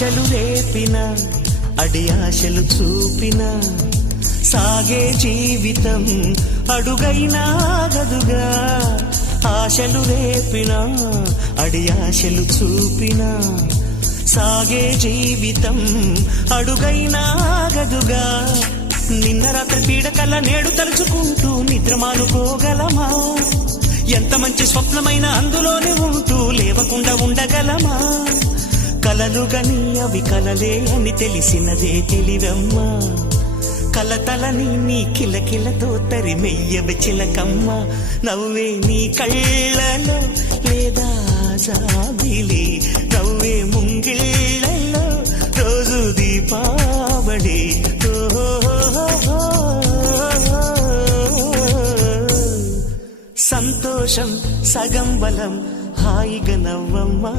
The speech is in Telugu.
ఆశలు రేపిన అడి ఆశలు చూపిన సాగే జీవితం అడుగైనా గదుగా. ఆశలు రేపిన అడి ఆశలు చూపిన సాగే జీవితం అడుగైనా గదుగా. నిన్న రాత్రి పీడకల నేడు తలుచుకుంటూ నిద్రమానుకోగలమా? ఎంత మంచి స్వప్నమైన అందులోనే ఉంటూ లేవకుండా ఉండగలమా? కలలు గని అవి కలలే అని తెలిసినదే తెలివమ్మా. కలతలని నీ కిలకిలతో తరిమెయ్యవి చిలకమ్మ. నవ్వే నీ కళ్ళలో లేదా జాబిలి, నవ్వే ముంగిళ్ళలో రోజు దీపావళి. సంతోషం సగం బలం, హాయిగా నవ్వమ్మ.